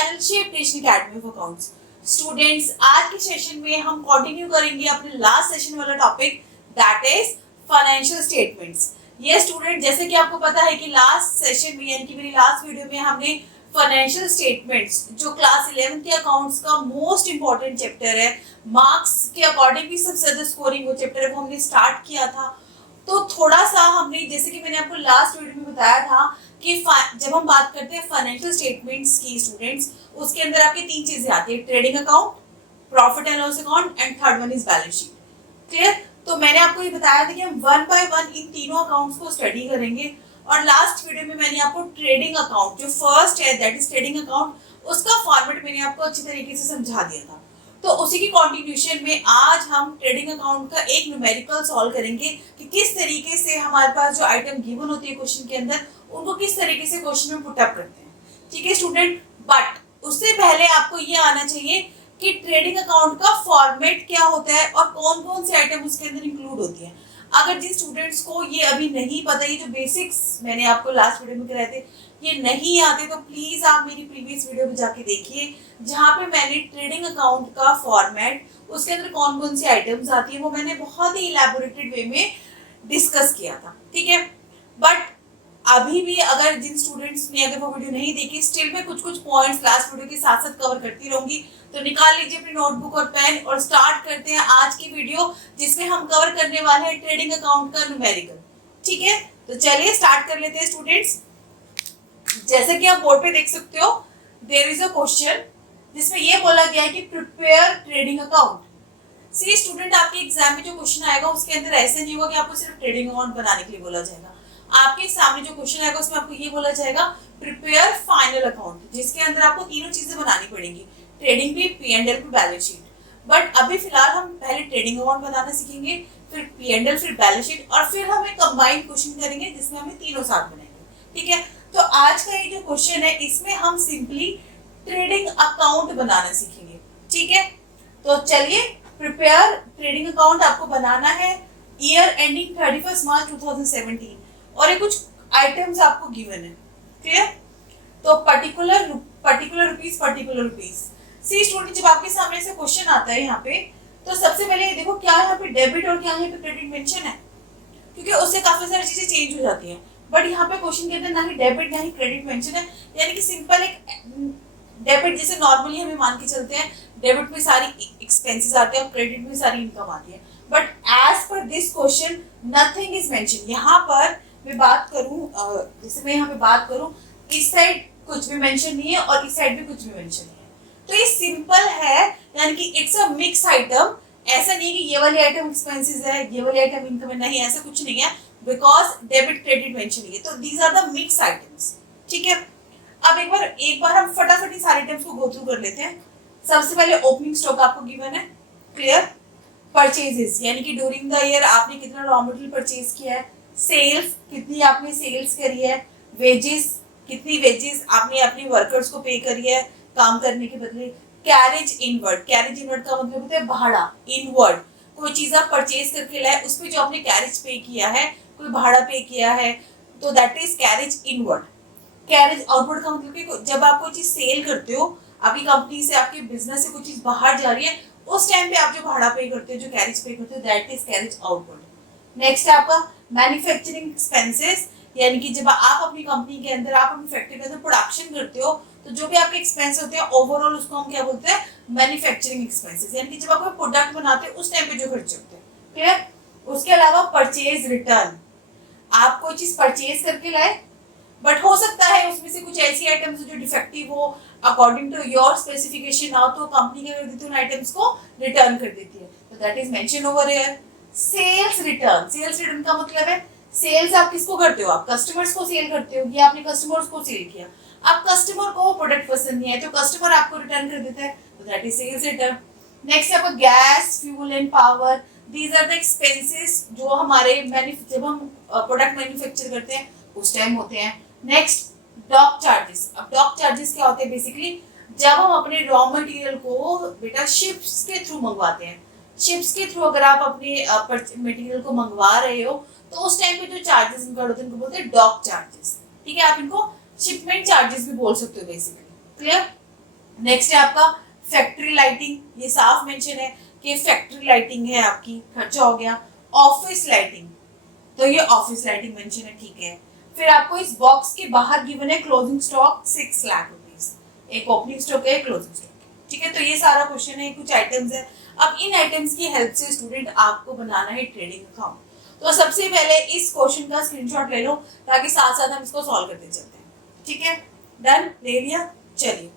Channel shift education academy of accounts. Students, आज के session में हम कंटिन्यू करेंगे अपने लास्ट सेशन वाला topic, that is financial statements. ये स्टूडेंट, जैसे कि आपको पता है कि लास्ट सेशन में यानी कि मेरी लास्ट वीडियो में हमने फाइनेंशियल स्टेटमेंट्स जो क्लास 11 के अकाउंट्स का मोस्ट इंपॉर्टेंट चैप्टर है, मार्क्स के अकॉर्डिंग भी सबसे ज्यादा स्कोरिंग वो चैप्टर है, वो हमने स्टार्ट किया था। तो थोड़ा सा हमने, जैसे कि मैंने आपको लास्ट वीडियो में बताया था कि जब हम बात करते हैं फाइनेंशियल स्टेटमेंट्स की स्टूडेंट्स, उसके अंदर आपकी तीन चीजें आती है, trading account, profit and loss account and third one is balance sheet. Clear? तो मैंने आपको ये बताया था कि हम वन बाय वन इन तीनों अकाउंट्स को स्टडी करेंगे। और लास्ट वीडियो में मैंने आपको ट्रेडिंग अकाउंट जो फर्स्ट है दैट इज ट्रेडिंग अकाउंट, उसका फॉर्मेट मैंने आपको अच्छी तरीके से समझा दिया था। तो उसी की कंटिन्यूशन में आज हम ट्रेडिंग अकाउंट का एक न्यूमेरिकल सॉल्व करेंगे कि किस तरीके से हमारे पास जो आइटम गिवन होती है क्वेश्चन के अंदर, उनको किस तरीके से क्वेश्चन में पुट अप करते हैं। ठीक है स्टूडेंट, बट उससे पहले आपको ये आना चाहिए कि ट्रेडिंग अकाउंट का फॉर्मेट क्या होता है और कौन कौन से आइटम उसके अंदर इंक्लूड होती है। अगर जिन स्टूडेंट्स को ये अभी नहीं पता, ये जो बेसिक्स मैंने आपको लास्ट वीडियो में कराए थे ये नहीं आते, तो प्लीज आप मेरी प्रीवियस वीडियो में जाके देखिए, जहाँ पे मैंने ट्रेडिंग अकाउंट का फॉर्मेट, उसके अंदर कौन कौन सी आइटम्स आती है, वो मैंने बहुत ही इलैबोरेटेड वे में डिस्कस किया था। ठीक है, बट अभी भी अगर जिन स्टूडेंट्स ने अगर वो वीडियो नहीं देखी, स्टिल मैं कुछ कुछ पॉइंट्स लास्ट वीडियो के साथ साथ कवर करती रहूंगी। तो निकाल लीजिए अपनी नोटबुक और पेन और स्टार्ट करते हैं आज की वीडियो, जिसमें हम कवर करने वाले हैं ट्रेडिंग अकाउंट का न्यूमेरिकल। ठीक है, तो चलिए स्टार्ट कर लेते हैं स्टूडेंट्स। जैसे कि आप बोर्ड पे देख सकते हो, देयर इज अ क्वेश्चन जिसमें ये बोला गया है कि प्रिपेयर ट्रेडिंग अकाउंट। सी स्टूडेंट, आपके एग्जाम में जो क्वेश्चन आएगा उसके अंदर ऐसे नहीं होगा कि आपको सिर्फ ट्रेडिंग अकाउंट बनाने के लिए बोला जाएगा। आपके सामने जो क्वेश्चन आएगा उसमें आपको ये बोला जाएगा प्रिपेयर फाइनल अकाउंट, जिसके अंदर आपको तीनों चीजें बनानी पड़ेंगी, ट्रेडिंग भी, P&L भी, बैलेंस शीट। बट अभी फिलहाल हम पहले ट्रेडिंग अकाउंट बनाना सीखेंगे, फिर P&L, फिर बैलेंस शीट, और फिर हम एक कंबाइंड क्वेश्चन करेंगे जिसमें हमें तीनों साथ बनाएंगे। ठीक है, तो आज का ये जो क्वेश्चन है इसमें हम सिंपली ट्रेडिंग अकाउंट बनाना सीखेंगे। ठीक है, तो चलिए, प्रिपेयर ट्रेडिंग अकाउंट आपको बनाना है ईयर एंडिंग 31 मार्च 2017, और ये कुछ आइटम्स आपको गिवन है। क्लियर? तो पर्टिकुलर रुपीस। सी स्टूडेंट, जब आपके सामने से क्वेश्चन आता है यहाँ पे, तो सबसे पहले ये देखो क्या यहाँ पे डेबिट और क्या यहाँ पे क्रेडिट मेंशन है, क्योंकि उससे काफी सारी चीजें चेंज हो जाती हैं। बट यहाँ पे क्वेश्चन के अंदर ना ही डेबिट ना ही क्रेडिट मेंशन है, यानी कि सिंपल एक डेबिट जैसे नॉर्मली हमें मान के चलते हैं, डेबिट में सारी एक्सपेंसेस आते हैं और क्रेडिट में सारी इनकम आती है। But as per this question nothing is mention. यहाँ पर मैं बात करूं, जैसे मैं यहाँ पे बात करूं, इस साइड कुछ भी मेंशन नहीं है और इस साइड भी कुछ भी मेंशन नहीं है, तो ये सिंपल है, यानी कि इट्स अ मिक्स आइटम। ऐसा नहीं है कि ये वाली आइटम एक्सपेंसेस है, ये वाली आइटम इनकम है, नहीं, ऐसा कुछ नहीं है, बिकॉज डेबिट क्रेडिट मेंशन नहीं है। तो these are the mix items. ठीक है, अब एक बार हम फटाफट इन सारे आइटम्स को गो थ्रू कर लेते हैं। सबसे पहले ओपनिंग स्टॉक आपको गिवन है। क्लियर? परचेजेस, यानी कि ड्यूरिंग द ईयर आपने कितना रॉ मटेरियल परचेज किया है, सेल्स कितनी आपने सेल्स करी है, वेजेस कितनी वेजेस आपने अपने वर्कर्स को पे करी है काम करने के बदले, कैरेज इनवर्ड का मतलब होता है भाड़ा, इनवर्ड कोई चीज आप परचेज करके लाए, उस पे जो आपने कैरेज पे किया है, कोई भाड़ा पे किया है, तो that is carriage inward. Carriage outward का मतलब कि जब आप कोई चीज सेल करते हो, आपकी कंपनी से, आपके बिजनेस से कोई चीज बाहर जा रही है, उस टाइम पे आप जो भाड़ा पे करते हो, जो कैरेज पे करते हो, that is carriage outward. Next है आपका मैन्युफैक्चरिंग एक्सपेंसेस, यानी कि जब आप अपनी कंपनी के अंदर, आप अपनी फैक्ट्री के अंदर प्रोडक्शन करते हो, तो जो भी आपके एक्सपेंस होते हैं ओवरऑल उसको हम क्या बोलते हैं, मैन्युफैक्चरिंग एक्सपेंसेस, यानी कि जब आप कोई प्रोडक्ट बनाते हो उस टाइम पे जो खर्चे होते हैं। क्लियर? उसके अलावा परचेज रिटर्न, आप कोई चीज परचेज करके लाए, बट हो सकता है उसमें से कुछ ऐसी आइटम्स जो डिफेक्टिव हो, अकॉर्डिंग टू योर स्पेसिफिकेशन ना हो, तो कंपनी क्या कर देती है, उन आइटम्स को रिटर्न कर देती है, तो that is mention over here. Sales return का मतलब है सेल्स आप किसको करते हो, आप कस्टमर्स को सेल करते हो, या आपने कस्टमर्स को सेल किया, अब कस्टमर को प्रोडक्ट पसंद नहीं है तो कस्टमर आपको रिटर्न कर देता है, तो that is sales return. Next आपका gas, fuel and power, these are the expenses जो हमारे जब हम प्रोडक्ट मैन्युफैक्चर करते हैं उस टाइम होते हैं। Next dock charges. अब डॉक चार्जेस क्या होते हैं, बेसिकली जब हम अपने रॉ मटेरियल को बेटा शिप्स के थ्रू मंगवाते हैं, शिप्स के थ्रू अगर आप अपने मटेरियल को मंगवा रहे हो, तो उस टाइम पे जो चार्जेस इनका होते हैं उनको बोलते हैं डॉक चार्जेस। ठीक है, आप इनको शिपमेंट चार्जेस भी बोल सकते हो बेसिकली। क्लियर? नेक्स्ट है आपका फैक्ट्री लाइटिंग, ये साफ मेंशन है कि फैक्ट्री लाइटिंग है आपकी, खर्चा हो गया। ऑफिस लाइटिंग, तो ये ऑफिस लाइटिंग मेंशन है, ठीक है। फिर आपको इस बॉक्स के बाहर गिवन है क्लोजिंग स्टॉक 6 लाख रुपीस, एक ओपनिंग स्टॉक है, क्लोजिंग स्टॉक है, ठीक है। तो ये सारा क्वेश्चन है, कुछ आइटम्स है। अब इन आइटम्स की हेल्प से स्टूडेंट आपको बनाना है ट्रेडिंग अकाउंट। तो सबसे पहले इस क्वेश्चन का स्क्रीनशॉट ले लो ताकि साथ साथ हम इसको सॉल्व करते चलते हैं, ठीक है। डन, ले लिया, चलिए।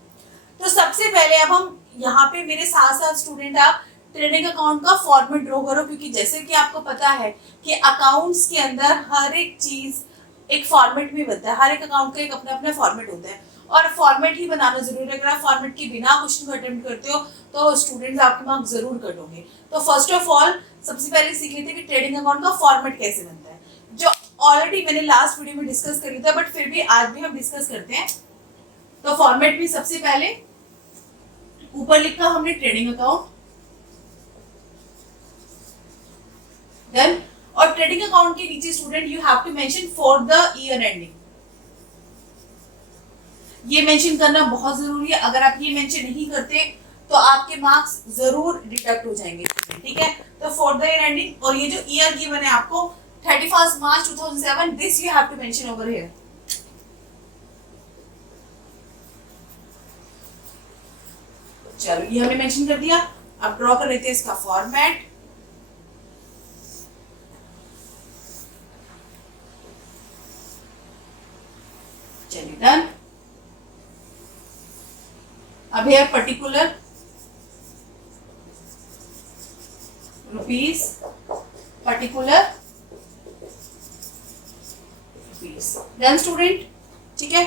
तो सबसे पहले अब हम यहाँ पे मेरे साथ साथ स्टूडेंट आप ट्रेडिंग अकाउंट का फॉर्मेट ड्रॉ करो, क्योंकि जैसे कि आपको पता है कि अकाउंट्स के अंदर हर एक चीज एक फॉर्मेट में बनता है, हर एक अकाउंट का एक अपना अपना फॉर्मेट होता है और फॉर्मेट ही बनाना जरूरी है। अगर आप फॉर्मेट के बिना क्वेश्चन को अटेम्प्ट करते हो तो स्टूडेंट्स आपके मार्क्स जरूर कट होंगे। तो फर्स्ट ऑफ ऑल सबसे पहले सीख लेते हैं कि ट्रेडिंग अकाउंट का फॉर्मेट कैसे बनता है, जो ऑलरेडी मैंने लास्ट वीडियो में डिस्कस कर लिया था, बट फिर भी आज भी हम डिस्कस करते हैं। तो फॉर्मेट में सबसे पहले ऊपर लिखा हमने ट्रेडिंग अकाउंट, डन। और ट्रेडिंग अकाउंट के नीचे student you have to mention for the year ending, ये मेंशन करना बहुत जरूरी है। अगर आप ये मेंशन नहीं करते तो आपके मार्क्स जरूर डिडक्ट हो जाएंगे, ठीक है। तो फॉर द ईयर एंडिंग, और ये जो ईयर गिवन है आपको 31 March 2007, this you have to mention over here. चलो ये हमने मेंशन कर दिया। अब ड्रॉ कर लेते हैं इसका फॉर्मेट। चलिए डन। अब है particular rupees, particular rupees, done student, ठीक है।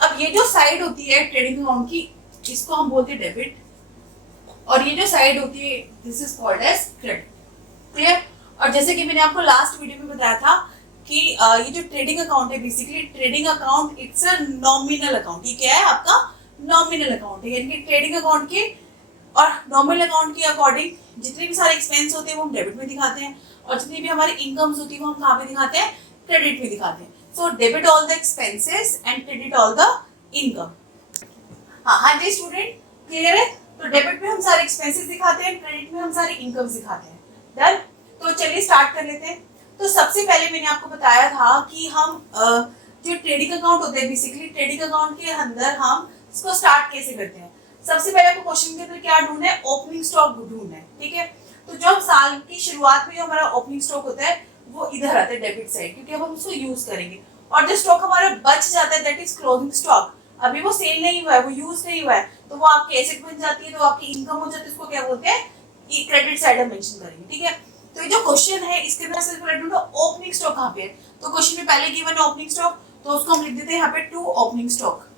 अब ये जो साइड होती है ट्रेडिंग अकाउंट की, इसको हम बोलते हैं डेबिट, और ये जो साइड होती है this is called as credit, clear. और जैसे कि मैंने आपको लास्ट वीडियो में बताया था कि ये जो ट्रेडिंग अकाउंट है, basically trading account it's a nominal account. ये क्या है आपका नॉमिनल अकाउंट है, यानी कि ट्रेडिंग अकाउंट के और नॉमिनल अकाउंट के अकॉर्डिंग जितने भी सारे एक्सपेंस होते हैं वो हम डेबिट में दिखाते हैं, और जितनी भी हमारी इनकम्स होती है वो हम कहाँ पे दिखाते हैं, क्रेडिट में दिखाते हैं। So debit all the expenses and credit all the income. हाँ जी स्टूडेंट, क्लियर है। तो डेबिट में हम सारे एक्सपेंसेस दिखाते हैं, क्रेडिट में हम सारे इनकम्स दिखाते हैं, डन। तो चलिए स्टार्ट कर लेते हैं। तो सबसे पहले मैंने आपको बताया था कि हम जो ट्रेडिंग अकाउंट होते हैं, बेसिकली ट्रेडिंग अकाउंट के अंदर हम इसको स्टार्ट कैसे करते हैं। सबसे पहले आपको क्वेश्चन के अंदर क्या ढूंढना है, ओपनिंग स्टॉक ढूंढना है, ठीक है। तो जो साल की शुरुआत में जो हमारा ओपनिंग स्टॉक होता है वो इधर आता है डेबिट साइड, क्योंकि अब हम उसको यूज करेंगे। और जो स्टॉक हमारा बच जाता है दैट इज क्लोजिंग स्टॉक, अभी वो सेल नहीं हुआ है, वो यूज नहीं हुआ है, तो वो आपकी एसेट बन जाती है, तो आपकी इनकम हो जाती है, उसको क्या बोलते हैं, क्रेडिट साइड हम मेंशन करेंगे, ठीक है। तो ये जो क्वेश्चन है इसके अंदर सिर्फ ढूंढो ओपनिंग स्टॉक कहाँ पे है। तो क्वेश्चन में पहले गिवन है ओपनिंग स्टॉक, तो उसको हम लिख देते हैं यहाँ पे 2 ओपनिंग स्टॉक,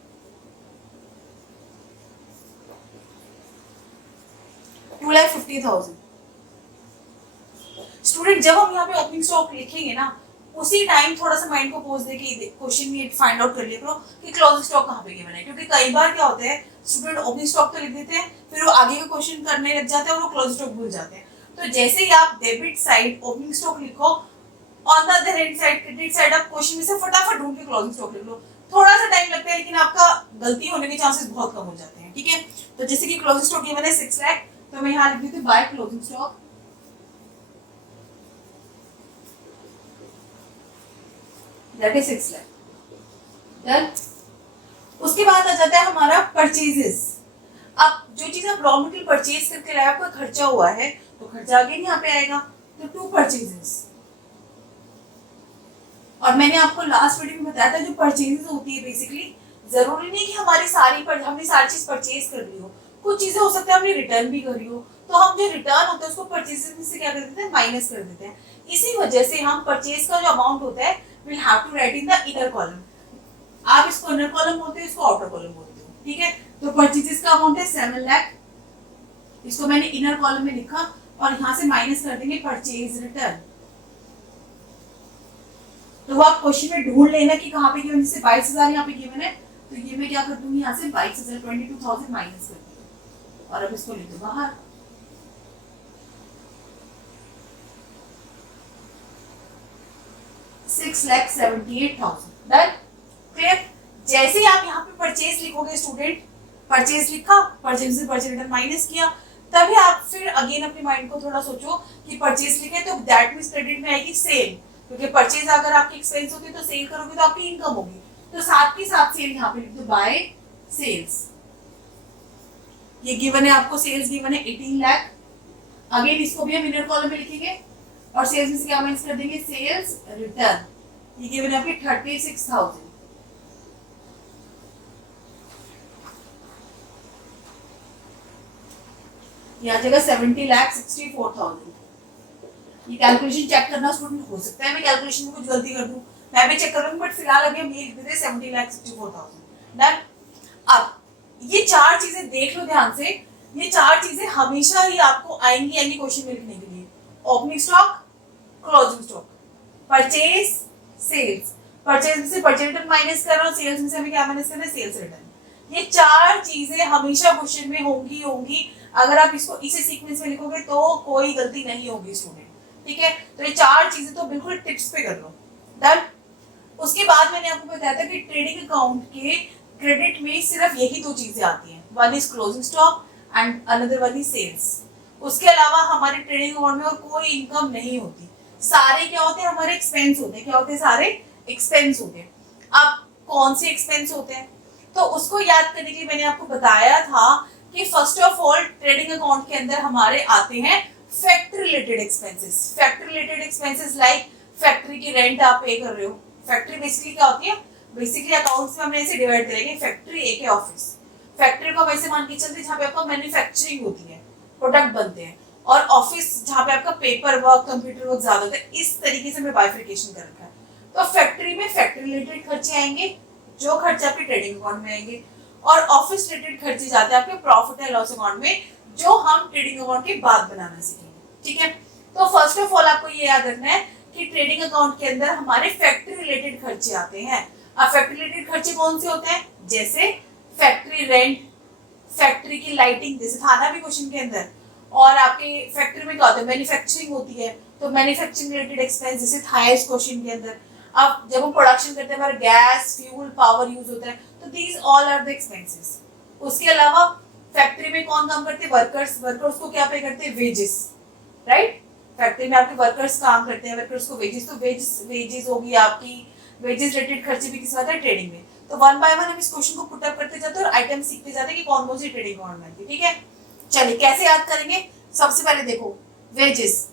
2,50,000। स्टूडेंट जब हम यहाँ पे ओपनिंग स्टॉक लिखेंगे ना, उसी टाइम थोड़ा सा माइंड को पोज दे के क्वेश्चन में फाइंड आउट कर लिया करो कि क्लोजिंग स्टॉक कहाँ पे गिवन है, क्योंकि कई बार क्या होता है स्टूडेंट ओपनिंग स्टॉक तो लिख देते हैं, फिर वो आगे का क्वेश्चन करने लग जाते हैं और वो क्लोजिंग स्टॉक भूल जाते हैं। तो जैसे ही आप डेबिट साइड ओपनिंग स्टॉक लिखो, on the other hand side credit side आप क्वेश्चन में से फटाफट ढूंढ के क्लोजिंग स्टॉक लिख लो। थोड़ा सा टाइम लगता है लेकिन आपका गलती होने के चांसेस बहुत कम हो जाते हैं, ठीक है। तो जैसे कि क्लोजिंग स्टॉक गिवन है 6 लाख, तो मैं यहाँ लिख देती हूँ by closing stock, that is 6 lakh, done. उसके बाद आ जाता है हमारा परचेजेस। अब जो चीज आप रॉ मटेरियल परचेज करके लाए, आपका खर्चा हुआ है, तो खर्चा अगेन यहाँ पे आएगा, तो 2 परचेजेस। और मैंने आपको लास्ट वीडियो में बताया था जो परचेजेस होती है बेसिकली जरूरी नहीं कि हमने सारी चीज परचेज कर ली हो, कुछ चीजें हो सकता है हमने रिटर्न भी करी हो, तो हम जो रिटर्न होता है उसको परचेजेस में से क्या कर देते हैं, माइनस कर देते हैं। इसी वजह से हम परचेज का जो अमाउंट होता है will have to write in the inner column. आप इसको इनर कॉलम बोलते हो, इसको आउटर कॉलम बोलते हो, ठीक है। तो परचेजेस का अमाउंट है 7 लाख, इसको मैंने इनर कॉलम में लिखा और यहाँ से माइनस कर देंगे परचेज रिटर्न। तो वो आप क्वेश्चन में ढूंढ लेना कि कहाँ पे गिवन, जैसे 22,000 यहाँ पे गिवन है, तो ये मैं क्या कर दूंगी, यहाँ से 22,000 22,000 माइनस कर दूंगी और अब इसको लिख दो बाहर। $6,78,000, डन, क्लियर। जैसे ही आप यहाँ पे परचेज लिखोगे स्टूडेंट, परचेज लिखा, परचेज से परचेज रिटर्न माइनस किया, तभी आप फिर अगेन अपने माइंड को थोड़ा सोचो कि परचेज लिखे तो दैट मींस क्रेडिट में आएगी सेल, क्योंकि परचेज अगर आपकी एक्सपेंस होती है तो सेल करोगे तो आपकी इनकम होगी, तो साथ के साथ सेल यहाँ पे लिख दो बाय सेल्स। ये गिवन है आपको, सेल्स गिवन है 18 लाख। अगेन इसको भी हम इनर कॉलम में लिखेंगे और सेल्स में से क्या माइनस कर देंगे, सेल्स रिटर्न। ये गिवन है आपकी 36,000। यह आ जाएगा 70,64,000। ये कैलकुलेशन चेक करना स्टूडेंट, हो सकता है मैं कैलकुलेशन में कुछ गलती कर दूं, मैं भी चेक कर लूंगी, बट फिलहाल अभी हम ये लिख देते हैं 70,64,000। डन। अब ये चार चीजें देख लो ध्यान से, ये चार चीजें हमेशा ही आपको आएंगी क्वेश्चन में लिखने के लिए। Opening stock, closing stock, purchase, sales. Purchase से परचेज रिटर्न माइनस कर रहा हूँ, सेल्स में से हमें क्या माइनस करना है, सेल्स रिटर्न। ये चार चीजें हमेशा क्वेश्चन में होंगी। अगर आप इसको इसी सीक्वेंस में लिखोगे तो कोई गलती नहीं होगी स्टूडेंट, ठीक है। तो ये चार चीजें तो बिल्कुल टिप्स पे कर लो। डन। उसके बाद मैंने आपको बताया था कि ट्रेडिंग अकाउंट के क्रेडिट में सिर्फ यही दो चीजें आती हैं, one is closing stock and another one is sales. उसके अलावा हमारे ट्रेडिंग अकाउंट में और कोई इनकम नहीं होती, सारे क्या होते हैं, हमारे एक्सपेंस होते हैं। क्या होते हैं, सारे एक्सपेंस होते हैं। अब कौन से एक्सपेंस होते हैं, तो उसको याद करने के लिए मैंने आपको बताया था कि first of all trading account के अंदर हमारे आते हैं factory related expenses. Factory related expenses like factory की रेंट आप पे कर रहे हो। फैक्ट्री बेसिकली क्या होती है, बेसिकली अकाउंट्स में हमने ऐसे डिवाइड करेंगे, फैक्ट्री एक है ऑफिस। फैक्ट्री को वैसे मान के चलते जहाँ पे आपका मैन्युफैक्चरिंग होती है, प्रोडक्ट बनते हैं, और ऑफिस जहाँ पे आपका पेपर वर्क, कंप्यूटर वर्क ज्यादा होता है। इस तरीके से हमने बाइफिकेशन कर रखा है। तो फैक्ट्री में फैक्ट्री रिलेटेड खर्चे आएंगे, जो खर्चे आपके ट्रेडिंग अकाउंट में आएंगे, और ऑफिस रिलेटेड खर्चे जाते हैं आपके प्रॉफिट एंड लॉस अकाउंट में, जो हम ट्रेडिंग अकाउंट के बाद बनाना सीखेंगे, ठीक है। तो फर्स्ट ऑफ ऑल आपको ये याद रखना है कि ट्रेडिंग अकाउंट के अंदर हमारे फैक्ट्री रिलेटेड खर्चे आते हैं। अब फैक्ट्री रिलेटेड खर्चे कौन से होते हैं, जैसे फैक्ट्री रेंट, फैक्ट्री की लाइटिंग, जैसे था ना भी क्वेश्चन के अंदर, और आपके फैक्ट्री में क्या होता है, मैन्युफैक्चरिंग होती है, तो मैन्युफैक्चरिंग रिलेटेड एक्सपेंस जैसे था इस क्वेश्चन के अंदर। अब जब हम प्रोडक्शन करते हैं हमारा गैस, फ्यूल, पावर यूज होता है, तो these all are the expenses. उसके अलावा फैक्ट्री में कौन काम करते हैं, वर्कर्स। वर्कर्स को क्या पे करते हैं, वेजेस, राइट। फैक्ट्री में आपके वर्कर्स काम करते हैं, वर्कर्स को वेजेस, तो वेजेस होगी आपकी, वेजेस रिलेटेड खर्चे भी किस बात है, ट्रेडिंग में। तो वन बाय वन हम इस क्वेश्चन को पुट अप करते जाते हैं और आइटम सीखते जाते हैं कि कौन कौन सी ट्रेडिंग अकाउंट में आती है, ठीक है। चलिए कैसे याद करेंगे, सबसे पहले देखो वेजेस।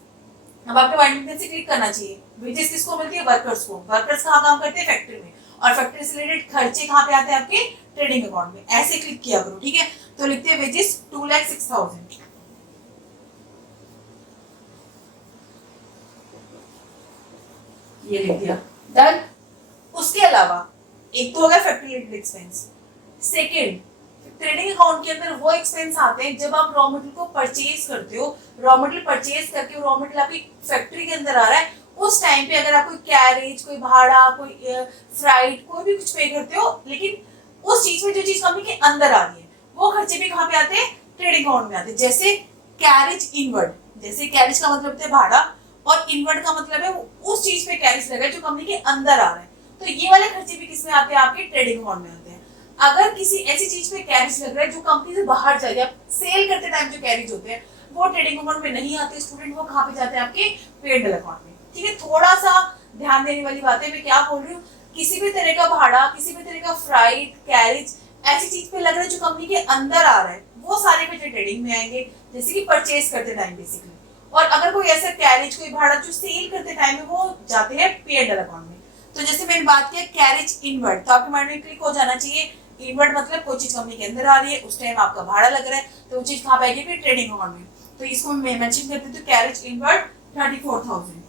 अब आपके माइंड में से क्लिक करना चाहिए, वेजेस किसको मिलती है, वर्कर्स को। वर्कर्स कहाँ काम करते हैं, फैक्ट्री में, और फैक्ट्री से रिलेटेड खर्चे कहाँ पे आते हैं, आपके ट्रेडिंग अकाउंट में। ऐसे क्लिक किया करो, ठीक है। तो लिखते हैं वेजेस 2,06,000, ये लिख दिया। डन। उसके अलावा एक तो हो गया factory related expense. Second, trading account के अंदर वो एक्सपेंस आते हैं जब आप रॉ मटेरियल को परचेज करते हो। रॉ मटेरियल परचेज करके रॉ मटेरियल आपकी फैक्ट्री के अंदर आ रहा है, उस टाइम पे अगर आप कोई कैरेज, कोई भाड़ा, कोई फ्राइट, कोई भी कुछ पे करते हो, लेकिन उस चीज में जो चीज कंपनी के अंदर आ रही है, वो खर्चे भी कहाँ पे आते हैं, ट्रेडिंग अकाउंट में आते हैं। जैसे कैरेज इनवर्ड, जैसे कैरेज का मतलब होता है भाड़ा, और इनवर्ड का मतलब है उस चीज पे कैरेज लगा है जो कंपनी के अंदर आ रहा है, तो ये वाले खर्चे भी किसमें आते हैं, आपके ट्रेडिंग अकाउंट में आते हैं। अगर किसी ऐसी चीज पे कैरेज लग रहा है जो कंपनी से बाहर जा रही है, सेल करते टाइम जो कैरेज होते हैं वो ट्रेडिंग अकाउंट में नहीं आते स्टूडेंट, वो कहाँ पे जाते हैं, आपके पेएंडल अकाउंट में, ठीक है। थोड़ा सा ध्यान देने वाली बात है, मैं क्या बोल रही हूँ, किसी भी तरह का भाड़ा, किसी भी तरह का फ्राइट, कैरेज, ऐसी चीज पे लग रहा है जो कंपनी के अंदर आ रहा है, वो सारे खर्चे ट्रेडिंग में आएंगे, जैसे कि परचेज करते टाइम बेसिकली। और अगर कोई ऐसा कैरेज, कोई भाड़ा जो सेल करते टाइम है, वो जाते हैं पेएंडल अकाउंट में। तो जैसे मैंने बात किया कैरेज इनवर्ड, तो आपके माइंड में क्लिक हो जाना चाहिए, इनवर्ड मतलब कोई चीज कंपनी के अंदर आ रही है, उस टाइम आपका भाड़ा लग रहा है, तो वो चीज कहाँ पे आएगी, ट्रेडिंग अकाउंट में। तो इसको मैं मेंशन करते हैं, तो कैरेज इनवर्ड 34,000।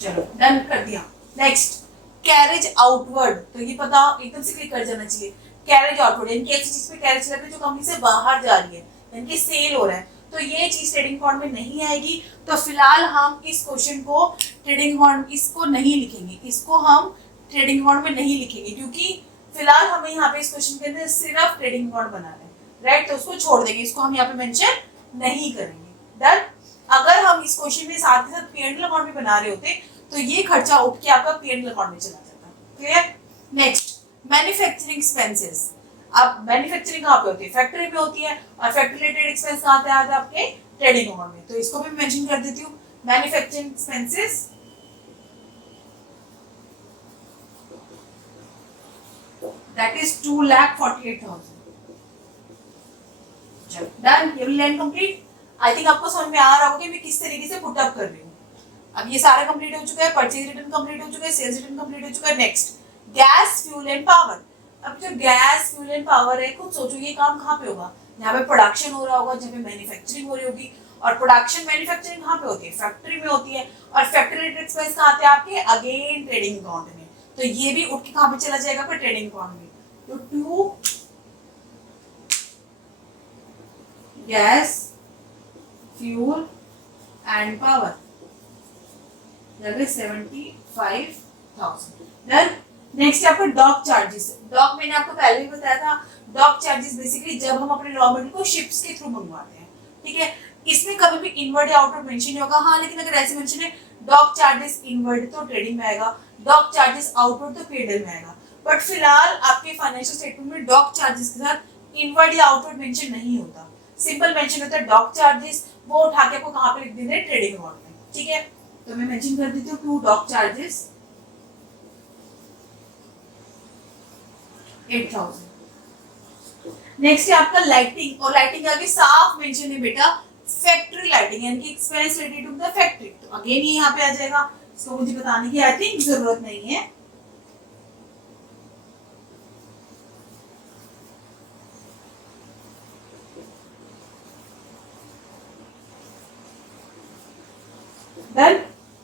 चलो डन कर दिया। नेक्स्ट कैरेज आउटवर्ड, तो ये पता एकदम से क्लिक कर जाना चाहिए। कैरेज आउटवर्ड यानी कि ऐसी चीज पे कैरेज लग रही है जो कंपनी से बाहर जा रही है, यानी कि सेल हो रहा है, तो ये चीज ट्रेडिंग अकाउंट में नहीं आएगी। तो फिलहाल हम इस क्वेश्चन को ट्रेडिंग अकाउंट इसको नहीं लिखेंगे, इसको हम ट्रेडिंग अकाउंट में नहीं लिखेंगे, क्योंकि फिलहाल हमें यहाँ पे इस क्वेश्चन के अंदर सिर्फ ट्रेडिंग अकाउंट बनाना है, राइट। तो उसको छोड़ देंगे, इसको हम यहाँ पे मेंशन नहीं करेंगे। डन। अगर हम इस क्वेश्चन में साथ के साथ पीएनएल अकाउंट भी बना रहे होते तो ये खर्चा उठ के आपका P&L अकाउंट में चला जाता है। क्लियर? Next manufacturing expenses. अब मैन्युफैक्चरिंग कहाँ पे होती है? फैक्ट्री में होती है, और फैक्ट्री रिलेटेड एक्सपेंस कहाँ पे आते हैं? आपके ट्रेडिंग अकाउंट में। तो इसको भी मेंशन कर देती हूँ, manufacturing expenses that is 2,48,000। Done, ये लाइन कंप्लीट। आई थिंक आपको समझ में आ रहा होगा कि मैं किस तरीके से पुट अप कर रही हूँ। अब ये सारा कंप्लीट हो चुका है, परचेज रिटर्न कंप्लीट हो चुका है, सेल्स रिटर्न कंप्लीट हो चुका है। Next gas, fuel and power. अब जो गैस, फ्यूल एंड पावर है, खुद सोचो ये काम कहाँ पे होगा? जहाँ पे प्रोडक्शन हो रहा होगा, जहाँ पे मैन्युफैक्चरिंग हो रही होगी। और प्रोडक्शन मैन्युफैक्चरिंग कहाँ पे होती है? फैक्ट्री में होती है। और फैक्ट्री रिलेटेड एक्सपेंस कहाँ आते हैं आपके? अगेन ट्रेडिंग अकाउंट में। तो ये भी उठ के कहाँ पे चला जाएगा? आपका ट्रेडिंग अकाउंट में। तो 2 gas, fuel and power 75,000। Done. Next आपका डॉक चार्जेस। डॉक मैंने आपको पहले भी बताया था, डॉक चार्जेस बेसिकली जब हम अपने रॉ मटेरियल को शिप्स के थ्रू मंगवाते हैं, ठीक है। इसमें कभी भी इनवर्ड या आउटवर्ड मेंशन नहीं होगा। हाँ, लेकिन अगर ऐसे मेंशन है डॉक चार्जेस इनवर्ड तो ट्रेडिंग में आएगा, डॉक चार्जेस आउटवर्ड तो P&L में आएगा। बट फिलहाल आपके फाइनेंशियल स्टेटमेंट में डॉक चार्जेस के साथ इनवर्ड या आउटवर्ड मेंशन नहीं होता, सिंपल मेंशन होता है डॉक चार्जेस। वो उठा के आपको कहाँ पे लिख देना है? ट्रेडिंग अकाउंट में, ठीक है। तो मैं मेंशन कर देती हूँ 2 डॉक चार्जेस 8,000। नेक्स्ट है आपका लाइटिंग, और लाइटिंग आगे साफ मेंशन है बेटा फैक्ट्री लाइटिंग, यानी कि expense related to the factory. तो अगेन ये यहाँ पे आ जाएगा, इसको मुझे बताने की आई थिंक जरूरत नहीं है। Done.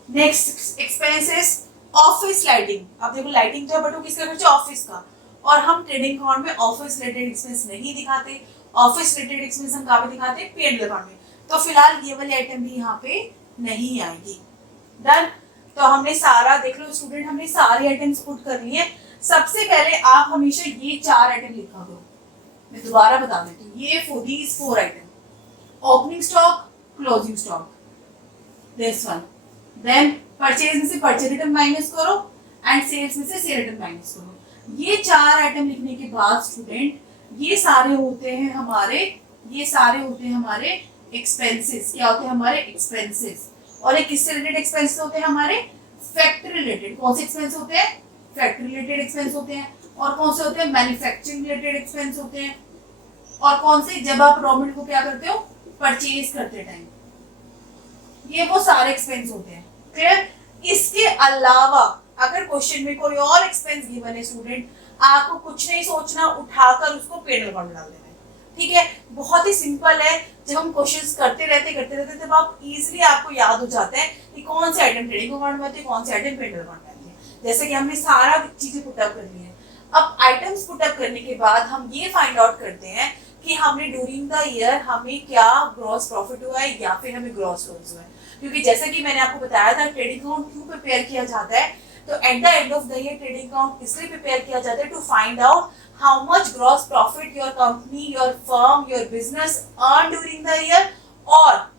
Next expenses office lighting. अब देखो लाइटिंग तो है, बट वो किसका खर्चा? ऑफिस का। और हम ट्रेडिंग अकाउंट में ऑफिस रिलेटेड एक्सपेंस नहीं दिखाते। ऑफिस रिलेटेड एक्सपेंस हम कहाँ पे दिखाते हैं? P&L अकाउंट में। तो फिलहाल ये वाली आइटम भी यहाँ पे नहीं आएगी। डन। तो हमने सारा देख लो स्टूडेंट, हमने सारी आइटम्स पुट कर ली है। सबसे पहले आप हमेशा ये 4 आइटम लिखा करो। मैं दोबारा बता देती हूँ, ये 4 item, opening stock, closing stock, this one. Then purchase में से परचेज रिटर्न माइनस करो, एंड सेल्स में से सेल रिटर्न माइनस करो। ये 4 आइटम लिखने के बाद स्टूडेंट ये सारे होते हैं हमारे एक्सपेंसेस। क्या होते हैं हमारे? एक्सपेंसेस। और ये किससे रिलेटेड एक्सपेंसेस होते हैं हमारे? Factory related. कौन से एक्सपेंस होते हैं? फैक्ट्री रिलेटेड एक्सपेंस होते हैं। और कौन से होते हैं? मैन्युफैक्चरिंग रिलेटेड एक्सपेंस होते हैं। और कौन से? जब आप रॉ मटेरियल को क्या करते हो? परचेज करते टाइम। ये वो सारे एक्सपेंस होते हैं। क्लियर? इसके अलावा अगर क्वेश्चन में कोई और एक्सपेंस गिवन है स्टूडेंट, आपको कुछ नहीं सोचना, उठाकर उसको P&L अकाउंट में डाल देना है, ठीक है। बहुत ही सिंपल है। जब हम क्वेश्चंस करते रहते तब आप इजीली आपको याद हो जाता है कि कौन से आइटम ट्रेडिंग अकाउंट में आते हैं, कौन से आइटम P&L अकाउंट में आते हैं। जैसे कि हमने सारा चीजें पुट अप कर ली है। अब आइटम्स पुट अप करने के बाद हम ये फाइंड आउट करते हैं कि हमने ड्यूरिंग द ईयर हमें क्या ग्रॉस प्रॉफिट हुआ है या फिर हमें ग्रॉस लॉस हुआ है। क्योंकि जैसा कि मैंने आपको बताया था ट्रेडिंग अकाउंट क्यों प्रिपेयर किया जाता है, तो at the end of the year trading account इसलिए प्रिपेयर किया जाता है to find out how much gross profit your company, your firm, your business earn during the year. और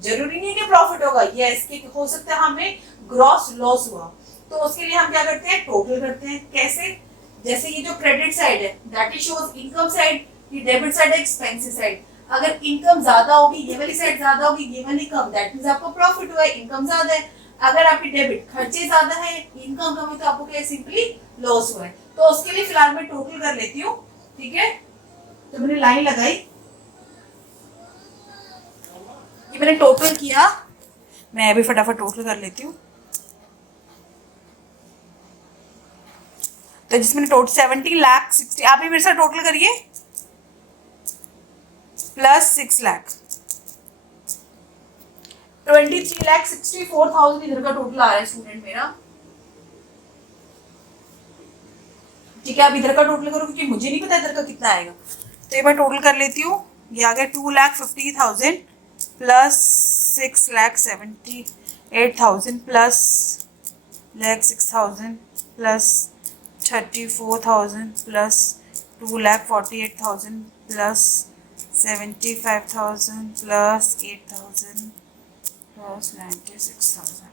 जरूरी नहीं कि प्रॉफिट होगा, यस कि हो सकता है हमें ग्रॉस लॉस हुआ। तो उसके लिए हम क्या करते हैं? टोटल करते हैं। कैसे? जैसे ये जो क्रेडिट साइड है that is shows income side, ये डेबिट साइड है एक्सपेंसेस साइड। अगर इनकम ज्यादा होगी, ये वाली साइड ज्यादा होगी, ये वाली कम, दैट मींस आपको प्रॉफिट हुआ है, इनकम ज्यादा है। अगर आपकी डेबिट खर्चे ज्यादा है, इनकम कम है, तो आपको क्या सिंपली लॉस हुआ है। तो उसके लिए फिलहाल मैं टोटल कर लेती हूँ, ठीक है। तो मैंने लाइन लगाई, ये मैंने टोटल किया, मैं अभी फटाफट टोटल कर लेती हूँ। तो जिसमें टोटल 70 लाख 60, आप भी मेरे साथ टोटल करिए, प्लस 6 लाख 23,64,000 इधर का टोटल आ रहा है स्टूडेंट मेरा, ठीक है। अब इधर का टोटल करो क्योंकि मुझे नहीं पता इधर का कितना आएगा। तो ये मैं टोटल कर लेती हूँ, ये आ गया 2,50,000 plus 6,78,000 plus 6,000 plus 34,000 plus 2,48,000 plus 75,000 plus 8,000 plus 96,000।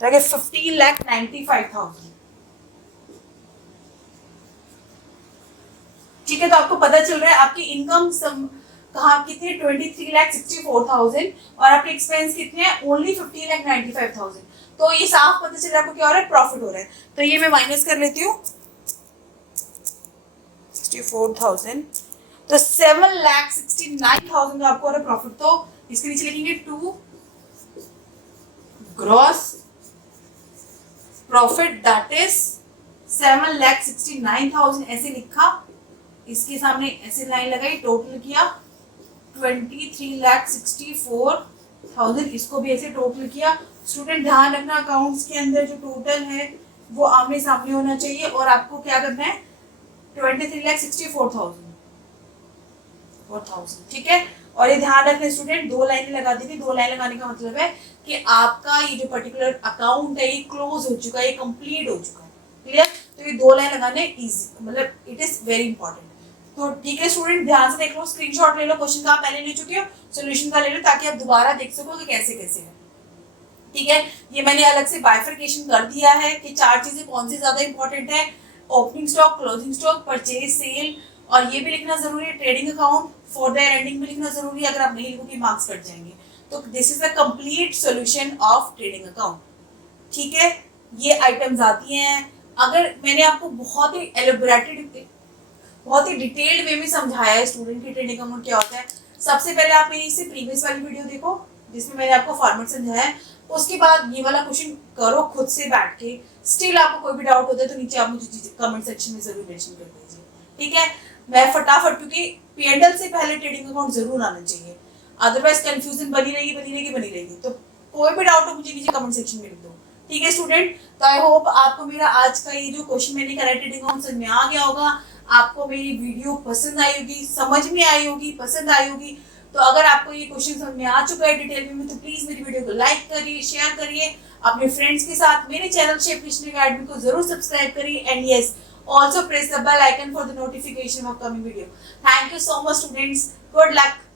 15,95,000। ठीक है, तो आपको पता चल रहा है आपकी इनकम कहाँ कितने 23,64,000 और आपके एक्सपेंस कितने हैं ओनली 15,95,000। तो ये साफ पता चल रहा है आपको क्या हो रहा है, प्रॉफिट हो रहा है। तो ये मैं माइनस कर लेती हूँ 64,000, तो 7,69,000 आपको हो रहा है प्रॉफिट। तो इसके नीचे लिखेंगे 2 ग्रॉस प्रॉफिट दैट इज 7,69,000 ऐसे लिखा, इसके सामने ऐसे लाइन लगाई, टोटल किया 23,64,000, इसको भी ऐसे टोटल किया। स्टूडेंट ध्यान रखना अकाउंट्स के अंदर जो टोटल है वो आमने सामने होना चाहिए और आपको क्या करना है 23,64,000, ठीक है। और ये ध्यान रखना स्टूडेंट, 2 लाइनें लगा दी थी। 2 लाइन लगाने का मतलब है कि आपका ये जो पर्टिकुलर अकाउंट है ये क्लोज हो चुका है, ये कंप्लीट हो चुका है, क्लियर। तो ये 2 लाइन लगाने इजी, मतलब इट इज वेरी इंपॉर्टेंट। तो ठीक है स्टूडेंट, ध्यान से देख लो, स्क्रीनशॉट ले लो, क्वेश्चन का आप पहले ले चुके हो, सॉल्यूशन का ले लो, ताकि आप दोबारा देख सको कि कैसे कैसे है, ठीक है। ये मैंने अलग से बाइफरकेशन कर दिया है कि 4 चीजें कौन सी ज्यादा इंपॉर्टेंट है, opening stock, closing stock, purchase, sale, और ये भी लिखना जरूरी है, trading account for their ending भी लिखना जरूरी है। अगर आप नहीं लिखोगे मार्क्स कट जाएंगे। तो this is the complete solution of trading account, ठीक है। ये आइटम्स आती हैं। अगर मैंने आपको बहुत ही एलेबोरेटेड, बहुत ही डिटेल्ड वे में समझाया है स्टूडेंट की ट्रेडिंग अकाउंट क्या होता है, सबसे पहले आप मेरी इससे प्रीवियस वाली वीडियो देखो जिसमें मैंने आपको फॉर्मेट समझाया है, उसके बाद ये वाला क्वेश्चन करो खुद से बैठ के। स्टिल आपको कोई भी डाउट होता है तो नीचे आप मुझे कमेंट सेक्शन में जरूर मेंशन कर दीजिए, ठीक है। मैं फटाफट, क्योंकि P&L से पहले ट्रेडिंग अकाउंट जरूर आना चाहिए, अदरवाइज कंफ्यूजन बनी रहेगी। तो कोई भी डाउट हो मुझे नीचे कमेंट सेक्शन में लिख दो, ठीक है स्टूडेंट। तो आई होप आपको मेरा आज का ये जो क्वेश्चन मैंने करा ट्रेडिंग अकाउंट समझ में आ गया होगा, आपको मेरी वीडियो पसंद आई होगी, समझ में आई होगी, पसंद आई होगी। तो अगर आपको ये क्वेश्चन समझ में आ चुका है डिटेल में, तो प्लीज मेरी वीडियो को लाइक करिए, शेयर करिए अपने फ्रेंड्स के साथ, मेरे चैनल शेप कृष्ण अकेडमी को जरूर सब्सक्राइब करिए, and yes also press the bell icon for the notification of upcoming video. Thank you so much students. Good luck.